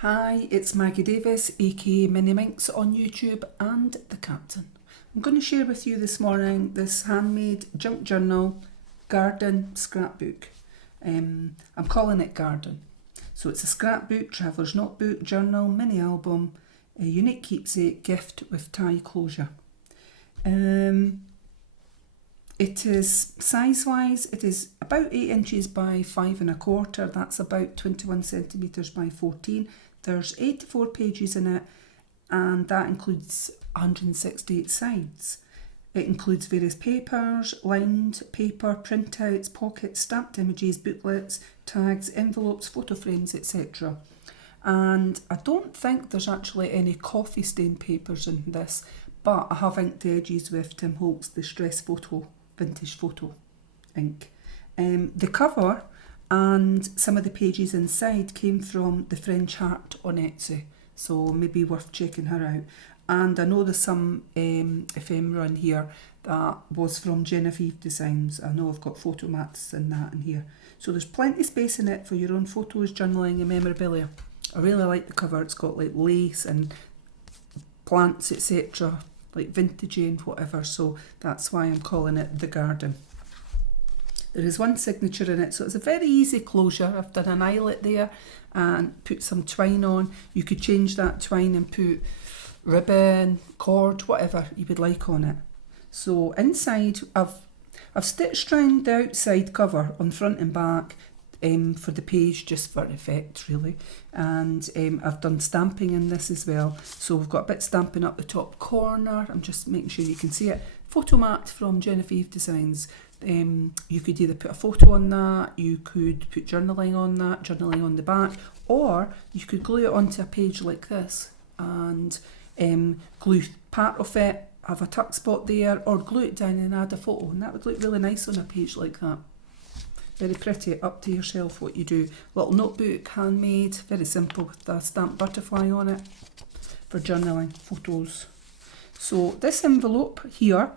Hi, it's Maggie Davis, aka Mini Minx on YouTube and the Captain. I'm going to share with you this morning this handmade junk journal garden scrapbook. I'm calling it Garden. So it's a scrapbook, traveller's notebook, journal, mini album, a unique keepsake, gift with tie closure. It is size-wise, it is about 8 inches by 5 1/4. That's about 21 centimetres by 14. There's 84 pages in it, and that includes 168 sides. It includes various papers, lined paper, printouts, pockets, stamped images, booklets, tags, envelopes, photo frames, etc. And I don't think there's actually any coffee stain papers in this, but I have inked the edges with Tim Holtz Distress Photo, Vintage Photo ink. The cover and some of the pages inside came from TheFrenchHeart on Etsy, so maybe worth checking her out. And I know there's some ephemera in here that was from Genevieve Designs. I know I've got photo mats and that in here. So there's plenty of space in it for your own photos, journaling and memorabilia. I really like the cover. It's got like lace and plants, etc., like vintagey and whatever, so that's why I'm calling it The Garden. There is one signature in it, so it's a very easy closure. I've done an eyelet there and put some twine on. You could change that twine and put ribbon, cord, whatever you would like on it. So inside, I've stitched round the outside cover on front and back for the page, just for effect really, and I've done stamping in this as well. So we've got a bit stamping up the top corner. I'm just making sure you can see it. Photo mat from Genevieve Designs. You could either put a photo on that, you could put journaling on that, journaling on the back, or you could glue it onto a page like this and glue part of it, have a tuck spot there, or glue it down and add a photo, and that would look really nice on a page like that. Very pretty, up to yourself what you do. Little notebook, handmade, very simple with a stamped butterfly on it for journaling, photos. So this envelope here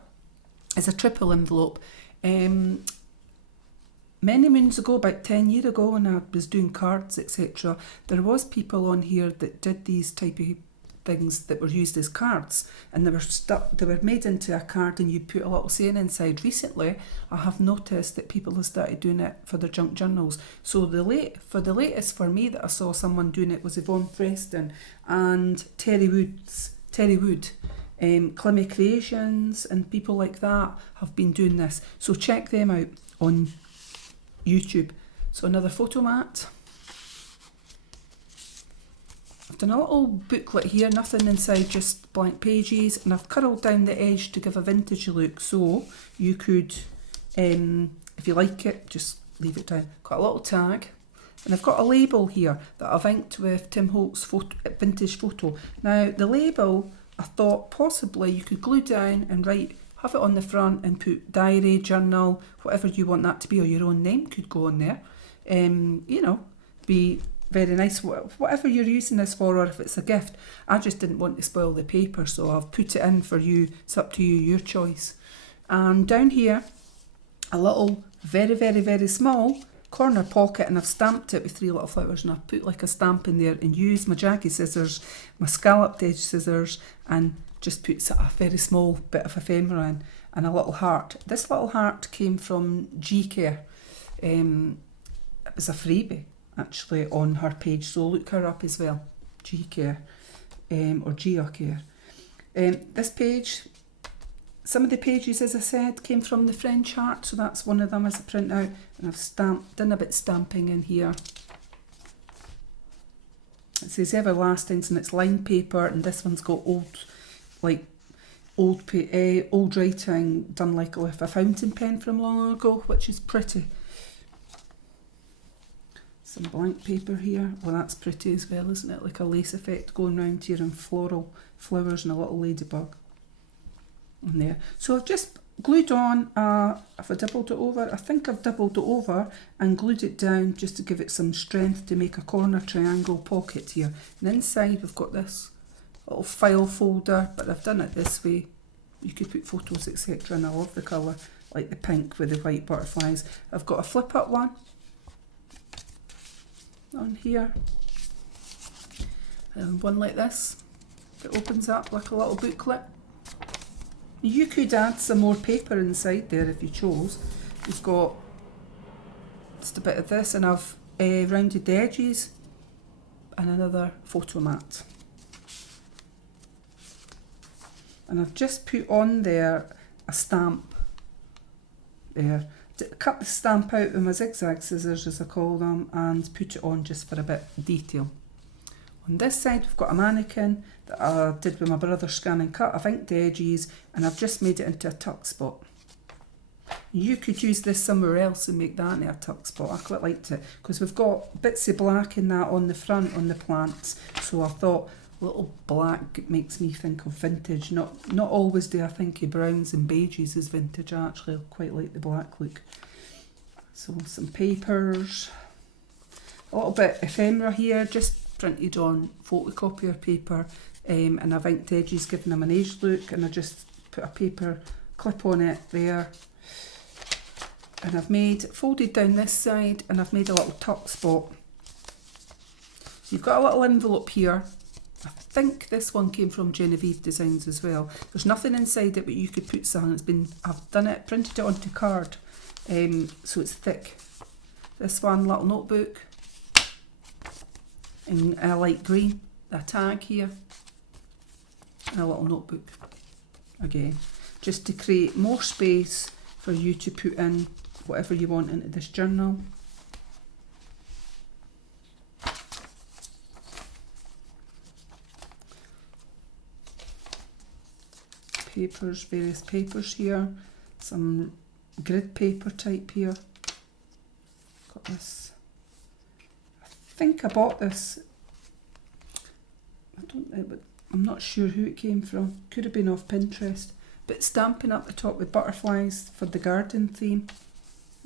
is a triple envelope. Many moons ago, about 10 years ago, when I was doing cards, etc., there was people on here that did these type of things that were used as cards, and they were made into a card and you put a little saying inside. Recently I have noticed that people have started doing it for their junk journals. So the latest for me that I saw someone doing it was Yvonne Preston and Terry Wood, Climmy Creations, and people like that have been doing this. So check them out on YouTube. So another photo mat. I've done a little booklet here, nothing inside, just blank pages, and I've curled down the edge to give a vintage look. So you could, if you like it, just leave it down. Got a little tag, and I've got a label here that I've inked with Tim Holtz Vintage Photo. Now the label, I thought possibly you could glue down and have it on the front and put diary, journal, whatever you want that to be, or your own name could go on there. You know, be very nice, whatever you're using this for, or if it's a gift. I just didn't want to spoil the paper, so I've put it in for you. It's up to you, your choice. And down here, a little very, very, very small corner pocket, and I've stamped it with 3 little flowers, and I've put like a stamp in there and used my jagged scissors, my scalloped edge scissors, and just put a very small bit of ephemera in, and a little heart. This little heart came from G-Care. It was a freebie actually on her page, so look her up as well, G-Care, or Gia-Care. This page, some of the pages, as I said, came from TheFrenchHeart, so that's one of them as a printout, and I've done a bit of stamping in here. It says Everlastings, and it's lined paper, and this one's got old writing done like with a fountain pen from long ago, which is pretty. Some blank paper here. Well, that's pretty as well, isn't it? Like a lace effect going round here, and floral flowers and a little ladybug in there. So I've just glued on, if I doubled it over, I think I've doubled it over and glued it down just to give it some strength to make a corner triangle pocket here. And inside we've got this little file folder, but I've done it this way. You could put photos, etc., and I love the colour, like the pink with the white butterflies. I've got a flip up one on here, And one like this that opens up like a little booklet. You could add some more paper inside there if you chose. We've got just a bit of this, and I've rounded the edges, and another photo mat. And I've just put on there a stamp there. Cut the stamp out with my zigzag scissors, as I call them, and put it on just for a bit of detail. On this side we've got a mannequin that I did with my brother Scan and Cut. I've inked the edges and I've just made it into a tuck spot. You could use this somewhere else and make that into a tuck spot. I quite liked it because we've got bits of black in that on the front on the plants, so I thought little black makes me think of vintage. Not always do I think of browns and beiges as vintage. I actually quite like the black look. So some papers, a little bit ephemera here, just printed on photocopier paper, and I've inked edges, giving them an aged look, and I just put a paper clip on it there. And I've folded down this side, and I've made a little tuck spot. So you've got a little envelope here. I think this one came from Genevieve Designs as well. There's nothing inside it, but you could put something. I've done it, printed it onto card, so it's thick. This one, little notebook in a light green, a tag here, and a little notebook again, just to create more space for you to put in whatever you want into this journal. Papers, various papers here, some grid paper type here. Got this. I think I bought this. I don't know, but I'm not sure who it came from. Could have been off Pinterest. But stamping up the top with butterflies for the garden theme.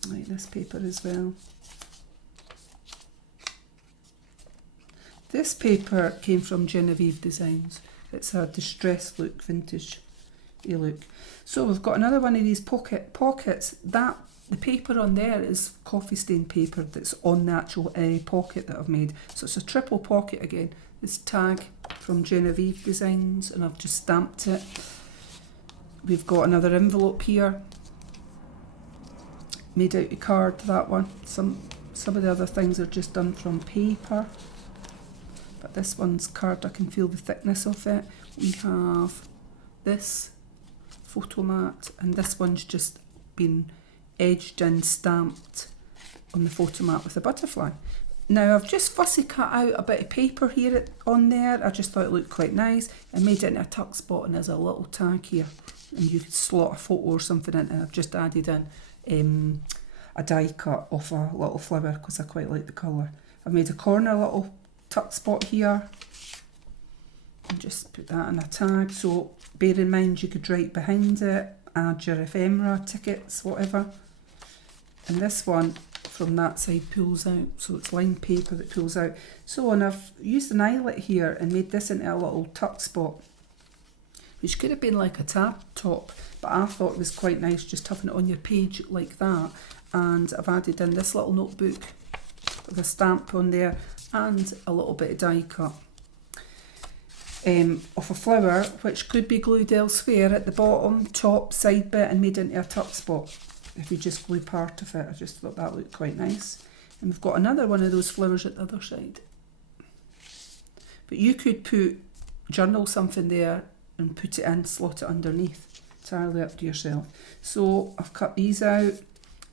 I like this paper as well. This paper came from Genevieve Designs. It's a distressed look, vintage look. So we've got another one of these pockets. The paper on there is coffee stain paper that's on the actual pocket that I've made. So it's a triple pocket again. This tag from Genevieve Designs, and I've just stamped it. We've got another envelope here, made out of card, that one. Some of the other things are just done from paper, but this one's card. I can feel the thickness of it. We have this photo mat, and this one's just been edged and stamped on the photo mat with a butterfly. Now I've just fussy cut out a bit of paper here on there. I just thought it looked quite nice and made it into a tuck spot, and there's a little tag here, and you could slot a photo or something in, and I've just added in a die cut of a little flower because I quite like the colour. I've made a corner little tuck spot here and just put that in a tag. So bear in mind you could write behind it, add your ephemera, tickets, whatever. And this one from that side pulls out, so it's lined paper that pulls out. So, and I've used an eyelet here and made this into a little tuck spot, which could have been like a tab top, but I thought it was quite nice just having it on your page like that. And I've added in this little notebook with a stamp on there and a little bit of die cut of a flower, which could be glued elsewhere at the bottom, top, side bit, and made into a tuck spot. If you just glue part of it, I just thought that looked quite nice. And we've got another one of those flowers at the other side. But you could journal something there and put it in, slot it underneath. Entirely up to yourself. So I've cut these out,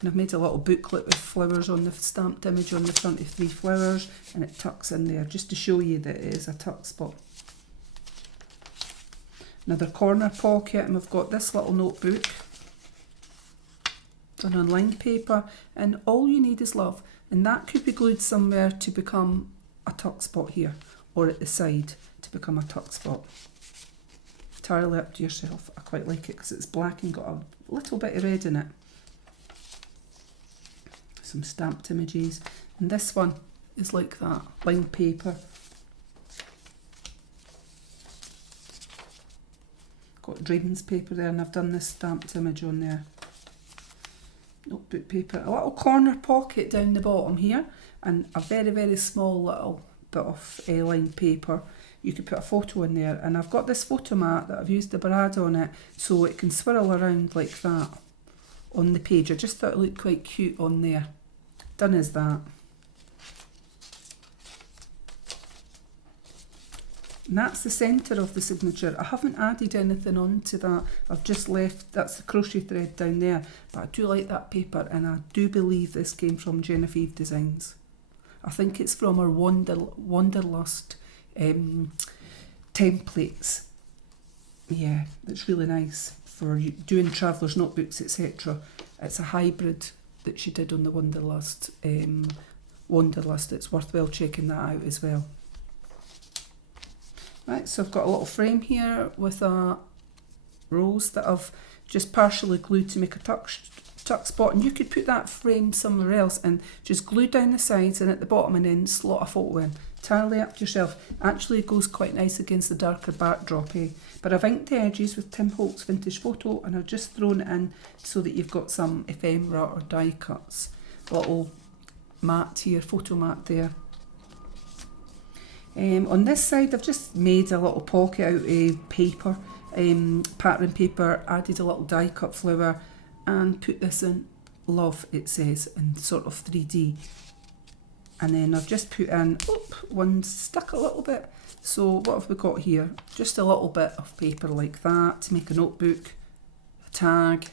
and I've made a little booklet with flowers on the stamped image on the front of 3 flowers, and it tucks in there just to show you that it is a tuck spot. Another corner pocket, and we've got this little notebook done on lined paper, and all you need is love, and that could be glued somewhere to become a tuck spot here, or at the side to become a tuck spot. Entirely up to yourself. I quite like it because it's black and got a little bit of red in it. Some stamped images, and this one is like that, lined paper. Got Dreams paper there, and I've done this stamped image on there. Notebook paper, a little corner pocket down the bottom here, and a very, very small little bit of lined paper, you could put a photo in there. And I've got this photo mat that I've used the brad on it so it can swirl around like that on the page. I just thought it looked quite cute on there. Done as that. And that's the centre of the signature. I haven't added anything onto that. I've just left, that's the crochet thread down there. But I do like that paper, and I do believe this came from Genevieve Designs. I think it's from her Wanderlust templates. Yeah, it's really nice for doing traveller's notebooks, etc. It's a hybrid that she did on the Wanderlust. It's worthwhile checking that out as well. Right, so I've got a little frame here with a rose that I've just partially glued to make a tuck spot, and you could put that frame somewhere else and just glue down the sides and at the bottom and then slot a photo in. Entirely up to yourself. Actually it goes quite nice against the darker backdrop, eh? But I've inked the edges with Tim Holt's Vintage Photo, and I've just thrown it in so that you've got some ephemera or die cuts. Little mat here, photo mat there. On this side I've just made a little pocket out of paper, pattern paper, added a little die cut flower and put this in, love it says, in sort of 3D. And then I've just put in, one stuck a little bit. So what have we got here? Just a little bit of paper like that to make a notebook, a tag.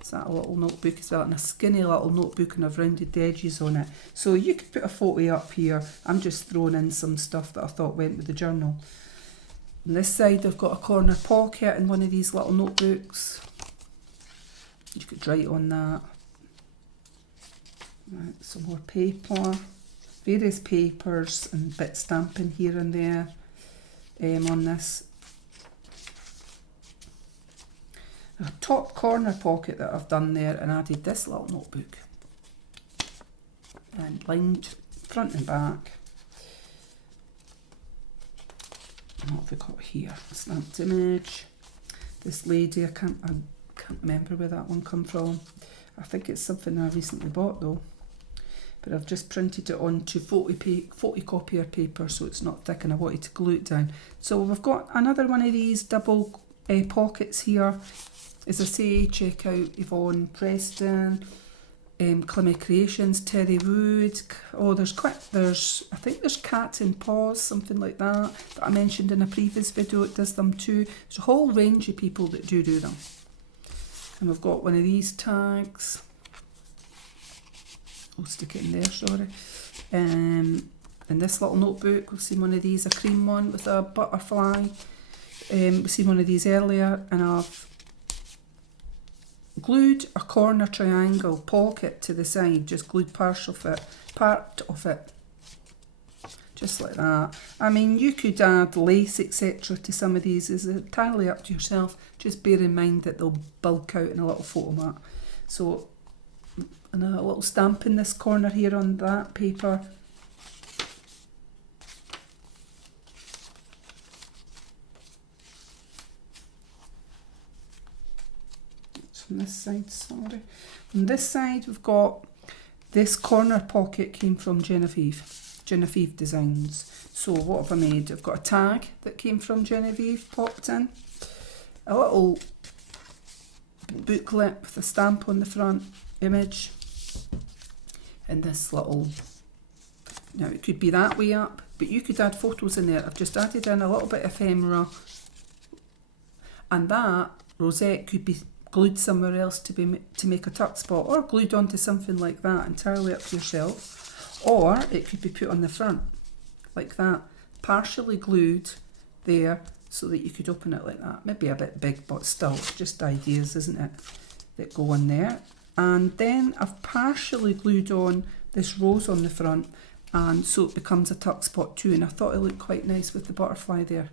Is that a little notebook as well? And a skinny little notebook, and I've rounded the edges on it. So you could put a photo up here. I'm just throwing in some stuff that I thought went with the journal. On this side I've got a corner pocket in one of these little notebooks. You could write on that. Right, some more paper. Various papers and bit stamping here and there on this. A top corner pocket that I've done there and added this little notebook. And lined front and back. And what have we got here? Stamped image. This lady, I can't remember where that one come from. I think it's something I recently bought though. But I've just printed it onto photocopier paper so it's not thick, and I wanted to glue it down. So we've got another one of these double pockets here. As I say, check out Yvonne Preston, Clemmy Creations, Terry Wood. Oh, I think there's Cat and Paws, something like that I mentioned in a previous video. It does them too. There's a whole range of people that do them. And we've got one of these tags. I'll stick it in there, sorry. In this little notebook, we've seen one of these, a cream one with a butterfly. We've seen one of these earlier, and I've glued a corner triangle pocket to the side, just glued part of it, just like that. I mean, you could add lace, etc. to some of these. It's entirely up to yourself. Just bear in mind that they'll bulk out in a little photo mat. So, and a little stamp in this corner here on that paper. It's from this side, sorry. On this side we've got this corner pocket came from Genevieve Designs. So what have I made? I've got a tag that came from Genevieve popped in. A little booklet with a stamp on the front, image. And this little, now it could be that way up, but you could add photos in there. I've just added in a little bit of ephemera, and that rosette could be glued somewhere else to make a tuck spot, or glued onto something like that, entirely up to yourself. Or it could be put on the front like that, partially glued there so that you could open it like that. Maybe a bit big, but still just ideas, isn't it, that go on there. And then I've partially glued on this rose on the front, and so it becomes a tuck spot too, and I thought it looked quite nice with the butterfly there.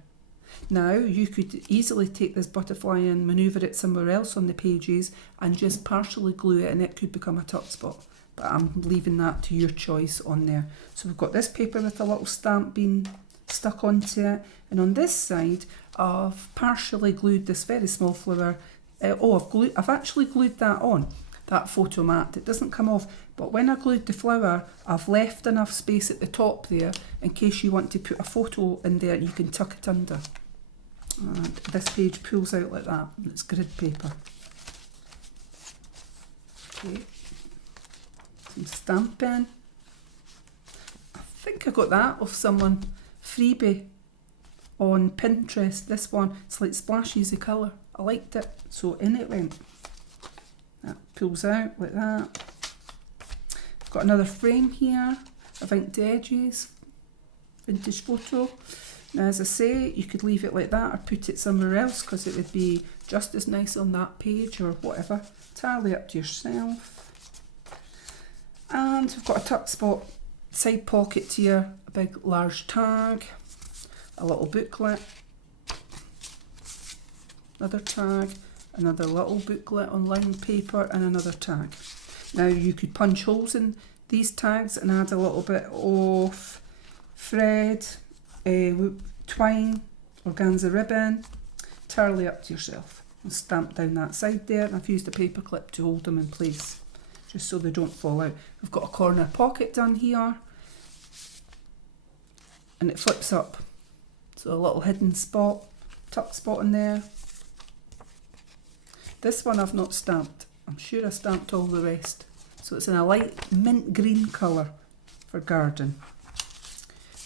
Now you could easily take this butterfly and manoeuvre it somewhere else on the pages and just partially glue it, and it could become a tuck spot, but I'm leaving that to your choice on there. So we've got this paper with a little stamp being stuck onto it, and on this side I've partially glued this very small flower. I've actually glued that on. that photo mat. It doesn't come off, but when I glued the flower, I've left enough space at the top there in case you want to put a photo in there, you can tuck it under. And this page pulls out like that, and it's grid paper. Okay, some stamping. I think I got that off someone, freebie on Pinterest. This one, it's like splashes of colour. I liked it, so in it went. That pulls out like that. I've got another frame here of inked edges, vintage photo. Now, as I say, you could leave it like that or put it somewhere else because it would be just as nice on that page or whatever. Entirely up to yourself. And we've got a tuck spot side pocket here, a big large tag, a little booklet, another tag, another little booklet on lined paper, and another tag. Now you could punch holes in these tags and add a little bit of thread, twine, organza ribbon, entirely up to yourself. I'll stamp down that side there, and I've used a paper clip to hold them in place, just so they don't fall out. We've got a corner pocket done here, and it flips up. So a little hidden spot, tuck spot in there. This one I've not stamped. I'm sure I stamped all the rest. So it's in a light mint green colour for garden.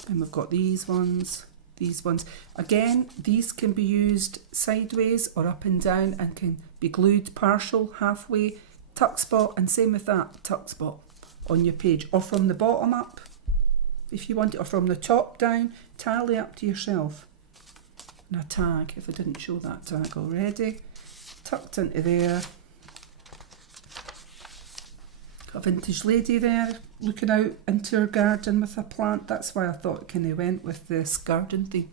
And we've got these ones, these ones. Again, these can be used sideways or up and down and can be glued partial, halfway, tuck spot, and same with that, tuck spot on your page, or from the bottom up if you want it, or from the top down, entirely up to yourself. And a tag, if I didn't show that tag already, tucked into there. Got a vintage lady there looking out into her garden with a plant. That's why I thought it kind of went with this garden theme.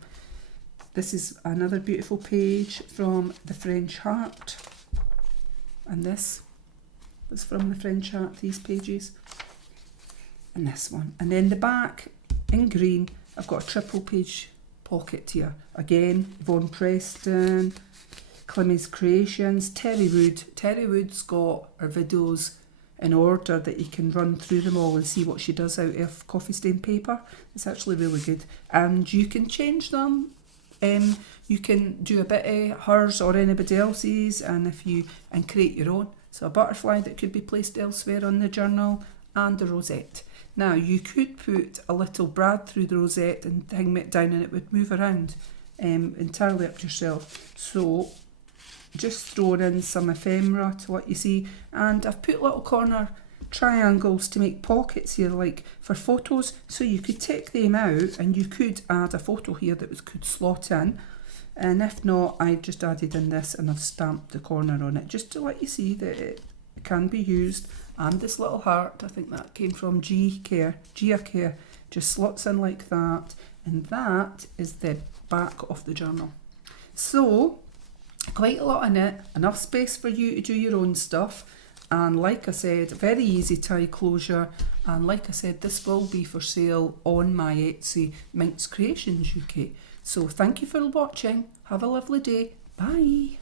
This is another beautiful page from TheFrenchHeart, and this was from TheFrenchHeart, these pages, and this one. And then the back in green, I've got a triple page pocket here. Again, Von Preston, Climmy's Creations, Terry Wood. Terry Wood's got her videos in order that you can run through them all and see what she does out of coffee stain paper. It's actually really good, and you can change them. You can do a bit of hers or anybody else's, and create your own. So a butterfly that could be placed elsewhere on the journal, and a rosette. Now you could put a little brad through the rosette and hang it down, and it would move around, entirely up to yourself. So just throwing in some ephemera to what you see, and I've put little corner triangles to make pockets here, like for photos, so you could take them out and you could add a photo here that could slot in, and if not, I just added in this and I've stamped the corner on it just to let you see that it can be used. And this little heart, I think that came from Gia Care, just slots in like that, and that is the back of the journal. So quite a lot in it, enough space for you to do your own stuff, and like I said, very easy tie closure, and like I said, this will be for sale on my Etsy, MinxCreationsUK. So thank you for watching, have a lovely day, bye.